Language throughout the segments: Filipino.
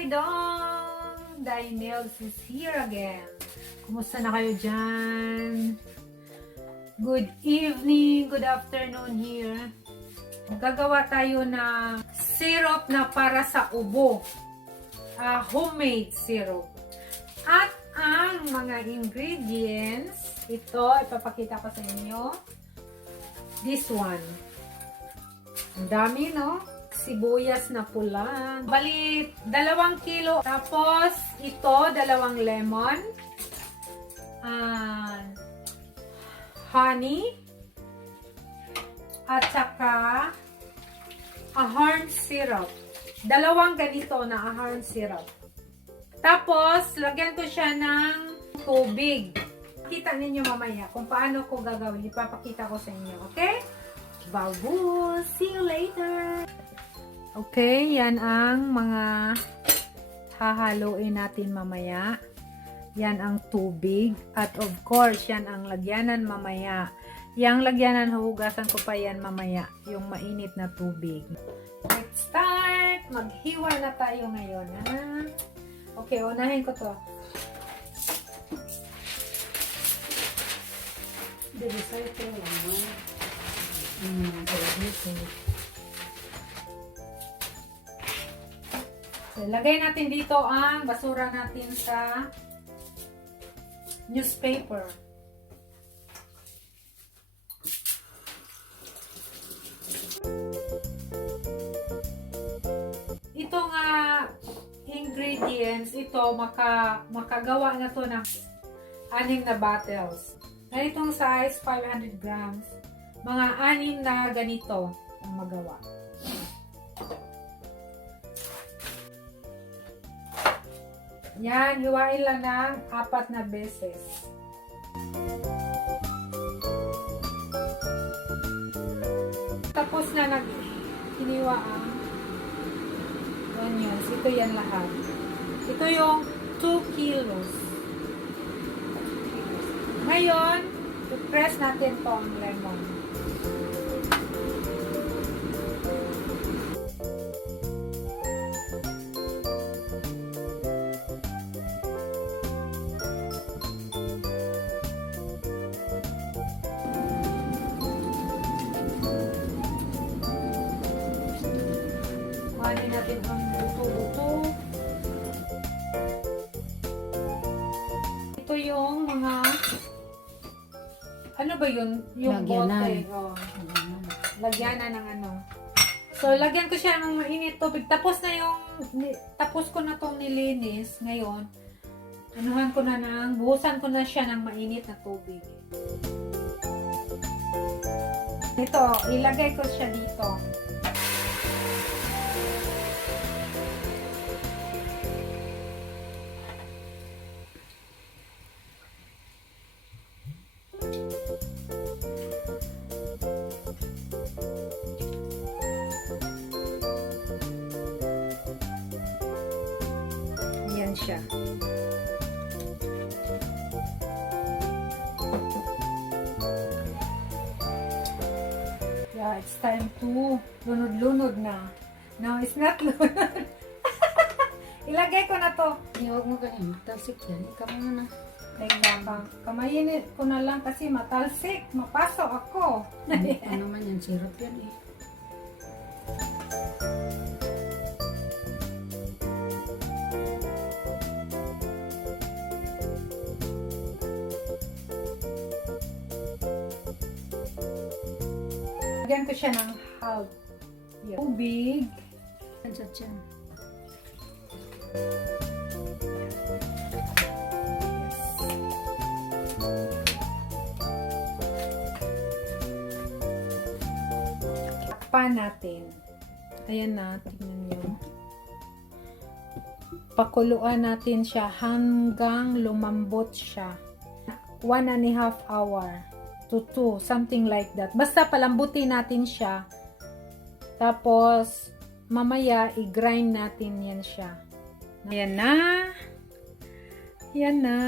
Hi Dong! Dinels is here again. Kumusta na kayo dyan? Good evening, good afternoon here. Gagawa tayo ng syrup na para sa ubo. Homemade syrup. At ang mga ingredients, ito, ipapakita ko sa inyo. This one. Ang dami, no? Sibuyas na pula. Bali, 2 kilo. Tapos, ito, 2 lemon. Honey. At saka, ahorn syrup. 2 ganito na ahorn syrup. Tapos, lagyan ko siya ng tubig. Kita ninyo mamaya kung paano ko gagawin. Ipapakita ko sa inyo. Okay? Babu! See you later! Okay, yan ang mga hahaluin natin mamaya. Yan ang tubig. At of course, yan ang lagyanan mamaya. Yang lagyanan, huhugasan ko pa yan mamaya. Yung mainit na tubig. Let's start! Maghiwa na tayo ngayon. Ha? Okay, unahin ko to. Dito sa'yo ito naman. So, lagay natin dito ang basura natin sa newspaper. Ito nga ingredients, ito makagawa na to ng 6 na bottles. Ganitong size, 500 grams. Mga 6 na ganito ang magawa. Yan, hiwain lang ng 4 na beses. Tapos na hiniwa ang onions. Ito yan lahat. Ito yung 2 kilos. Ngayon, i-press natin tong lemon. Kuhanin natin ang buto-buto. Ito yung mga ano ba yun? Yung bote. Oh. Lagyanan ng ano. So, lagyan ko siya ng mainit tubig. Tapos ko na tong nilinis. Ngayon, buhusan ko na siya ng mainit na tubig. Ito, ilagay ko siya dito. Ayan siya. Yeah, it's time to lunod-lunod na. No, it's not lunod. Ilagay ko na to. Huwag mo ganyan. Talsik yan. Ikaw muna. Kamayin ko na lang kasi matalsik. Mapasok ako. Ano man yan? Syrup yan eh. Lagyan ko siya ng half. Tubig. Nandiyan dyan. Takpan natin. Ayan na, tingnan nyo. Pakuluan natin siya hanggang lumambot siya. 1.5 hour to 2, something like that. Basta palambutin natin siya. Tapos, mamaya, i-grind natin yan siya. Ayan na. Ayan na.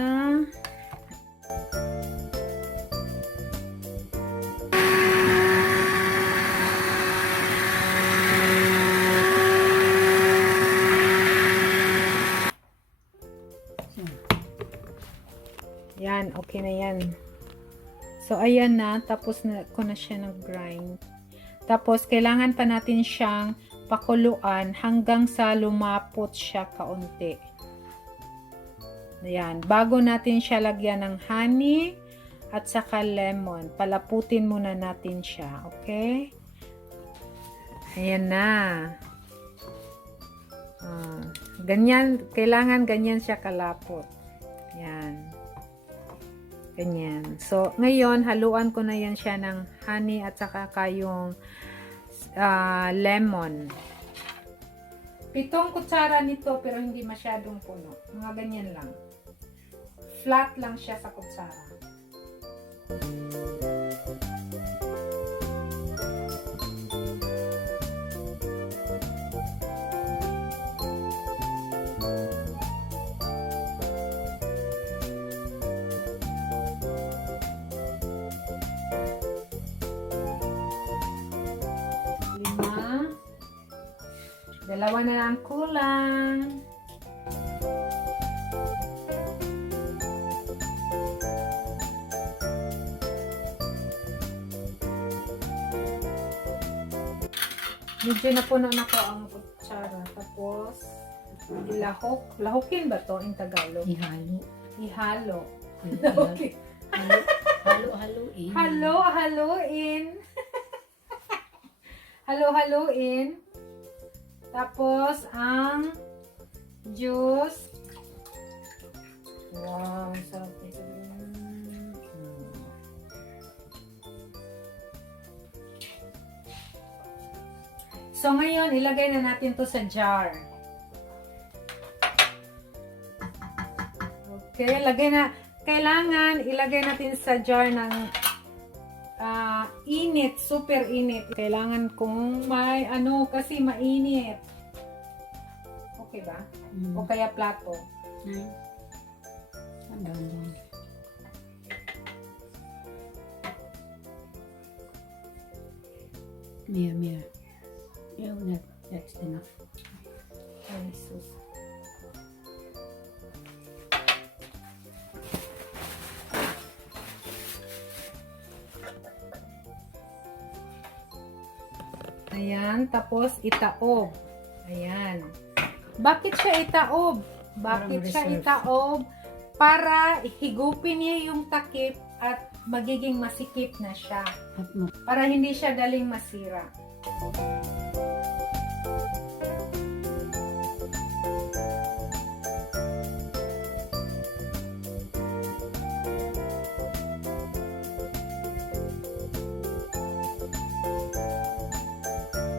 Ayan, okay na yan. So, ayan na. Tapos na ko na siya nag-grind. Tapos, kailangan pa natin siyang pakuluan hanggang sa lumapot siya kaunti. Ayan. Bago natin siya lagyan ng honey at saka lemon, palaputin muna natin siya. Okay? Ayan na. Ganyan, kailangan ganyan siya kalapot. Yan. Ganyan. So, ngayon, haluan ko na yan siya ng honey at saka kayong lemon. 7 kutsara nito pero hindi masyadong puno. Mga ganyan lang. Flat lang siya sa kutsara. Dalawa na lang kulang. Medyo napuno na ko ang kutsara. Tapos, ilahok. Lahokin ba to in Tagalog? Ihalo. Ihalo. Okay. Halo-haloin. Halo-haloin. Halo-haloin. Tapos, ang juice. Wow, sarap ito. So, ngayon, ilagay na natin to sa jar. Okay, kailangan ilagay natin sa jar ng init, super init. Kailangan kung may kasi mainit. Okay ba? O kaya plato. Mia. Yeah, that's enough. Ay, sus. Ayan, tapos itaob. Ayan. Bakit siya itaob? Bakit siya itaob? Para higupin niya yung takip at magiging masikip na siya. Para hindi siya daling masira.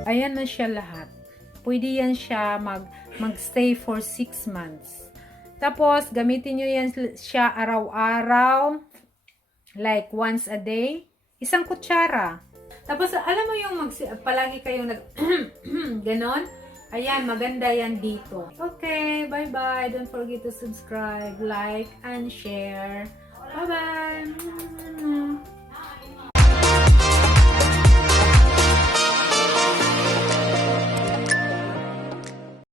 Ayan na siya lahat. Pwede yan siya magstay for 6 months. Tapos, gamitin nyo yan siya araw-araw. Like, once a day. 1 kutsara. Tapos, alam mo yung palagi kayong ganon? Ayan, maganda yan dito. Okay, bye-bye. Don't forget to subscribe, like, and share. Bye-bye.